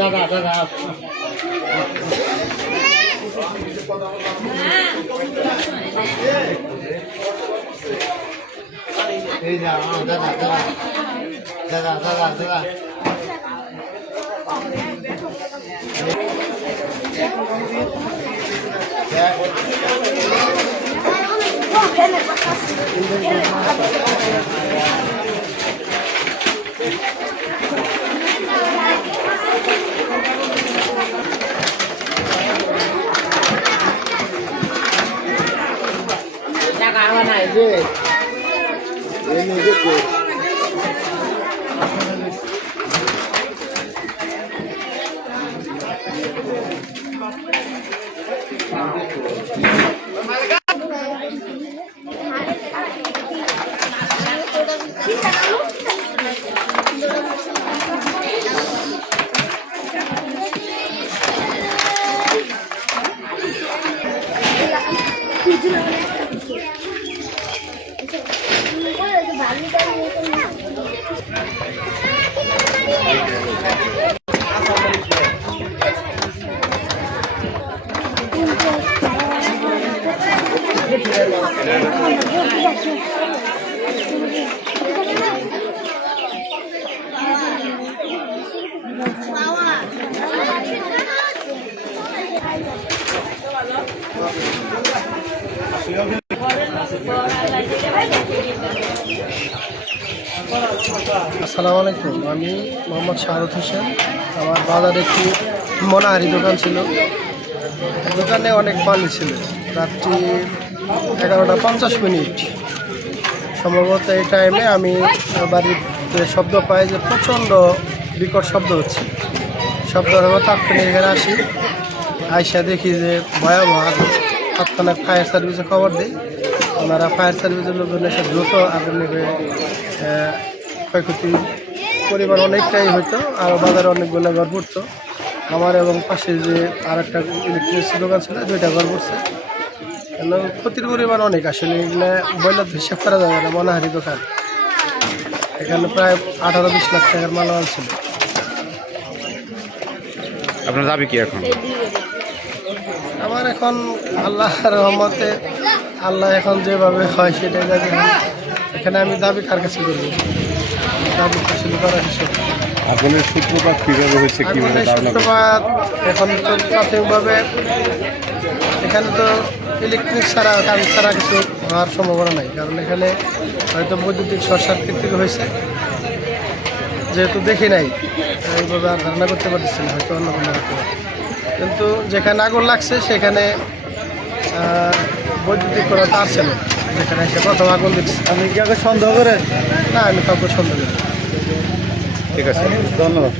দাদা এই যা দাদা này chứ đây này rất nhiều আসসালামু আলাইকুম। আমি মোহাম্মদ শাহরুখ হোসেন। আমার বাজারে একটি মনাহারি দোকান ছিল। দোকানে অনেক পানি ছিল। রাত্রি 11:50 সম্ভবত এই টাইমে আমি বাড়িতে শব্দ পাই যে প্রচণ্ড বিকট শব্দ হচ্ছে। শব্দ হওয়া তাৎক্ষণিক এখানে আসি, আইসা দেখি যে ভয়াবহ আগুন। তৎক্ষণাৎ ফায়ার সার্ভিসে খবর দিই। ওনারা ফায়ার সার্ভিসের লোকজন এসে দ্রুত আগুন নিভে ক্ষয়ক্ষতির পরিমাণ অনেকটাই হইতো। আর বাজারে অনেকগুলো ঘর পড়তো। আমার এবং পাশে যে আর একটা ইলেকট্রিসিটি দোকান ছিল, 2টা ঘর পড়ছে। ক্ষতির পরিমাণ অনেক। আসলে এগুলো বইলে হিসাব করা যাবে না। মনাহারি দোকান, এখানে প্রায় 18-20 লাখ টাকার মালামাল ছিল। আপনার দাবি কি এখন? আমার এখন আল্লাহর রহমতে আল্লাহ এখন যেভাবে হয় সেটাই দাবি। এখানে আমি দাবি কার কাছে করবো? দাবি হাসিল করার হিসেবে আগুনের সূত্রপাত কীভাবে হয়েছে? সূত্রপাত এখন তো প্রাথমিকভাবে এখানে তো ইলেকট্রিক ছাড়া, কারেন্ট ছাড়া কিছু হওয়ার সম্ভাবনা নাই। কারণ এখানে হয়তো বৈদ্যুতিক শর্ট সার্কিট থেকে হয়েছে, যেহেতু দেখি নাই এইভাবে আর ধারণা করতে পারতেছি না। হয়তো অন্য কোনো হতে পারে। কিন্তু যেখানে আগুন লাগছে সেখানে বৈদ্যুতিক কোনো তার ছিল, যেখানে এসে প্রথম আগুন দিচ্ছে। আপনি কি আগে সন্দেহ করেন? না, আমি কাউকে সন্দেহ করি। ঠিক আছে, ধন্যবাদ।